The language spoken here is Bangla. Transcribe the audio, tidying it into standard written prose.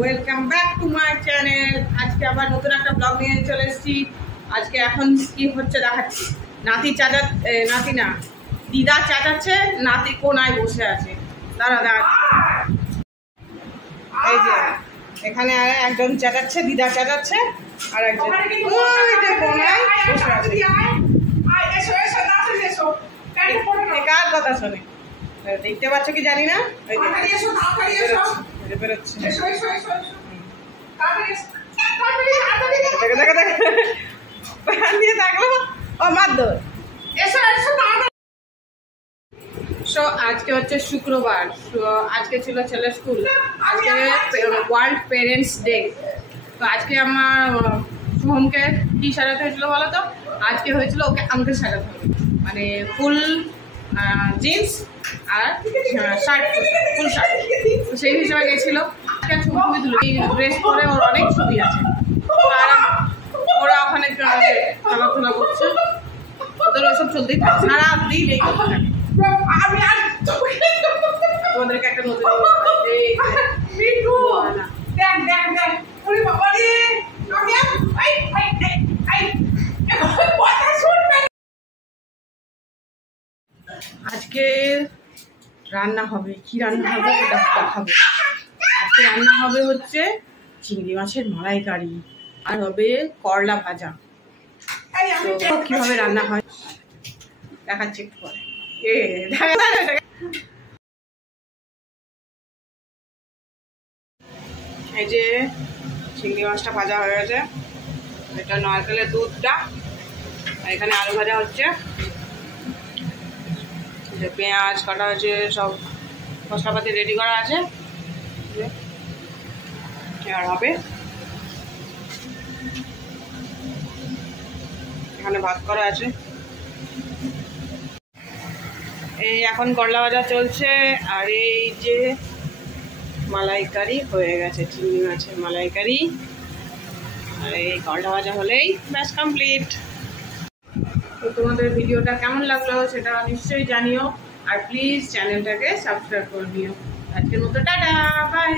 Welcome back to my channel. আজকে আবার নতুন একটা ব্লগ নিয়ে চলে এসেছি। আজকে এখন কি হচ্ছে দেখাচ্ছি। নাতি না দিদা চাচাচ্ছে, নাতি কোনায় বসে আছে। দাঁড়া এই যে এখানে একজন চাটাচ্ছে, দিদা চাটাচ্ছে, আর একজন কোনায় বসে আছে। কার কথা শোনে দেখতে পাচ্ছ কি জানি না, বেরোচ্ছে। আজকে হচ্ছে শুক্রবার, আজকে ছিল ছেলের স্কুল, আজকে ওয়ার্ল্ড পেরেন্টস ডে। তো আজকে আমার সোহমকে কি সাজাতে হয়েছিল বলো তো? আজকে হয়েছিল ওকে আঙ্কেল সাজাতে হবে, মানে ফুল জিন্স আর শার্ট, ফুল শার্ট। তো সেই হিসেবে গেছিল। আজকে ছবি তুলো, এই ড্রেস পরে ওর অনেক ছবি আছে। আর ওরা ওখানে খেলাধুলা করছে, ওদের ওইসব চলতেই থাকে সারাদিন। এই কথা থাকে। তোমাদেরকে একটা নতুন আজকে রান্না হবে। কি রান্না হবে সেটা দেখাবো। আজকে রান্না হবে হচ্ছে চিংড়ি মাছের মালাইকারি, আর হবে করলা ভাজা। তো কিভাবে রান্না হয় দেখাচ্ছি একটু পরে। এই যে চিংড়ি মাছটা ভাজা হয়ে গেছে, এটা নারকেলের দুধটা, আর এখানে আলু ভাজা হচ্ছে, যে পেঁয়াজ কাটা হয়েছে, সব মশলাপাতি রেডি করা আছে। আর হবে এখানে ভাত করা আছে। এই এখন করলা ভাজা চলছে, আর এই যে মালাইকারি হয়ে গেছে, চিংড়ি মাছের মালাইকারি। আর এই করলা ভাজা হলেই ব্যাস কমপ্লিট। তো তোমাদের ভিডিওটা কেমন লাগলো সেটা নিশ্চয়ই জানিও, আর প্লিজ চ্যানেলটাকে সাবস্ক্রাইব করে দিও। আজকের মতো টাটা, বাই।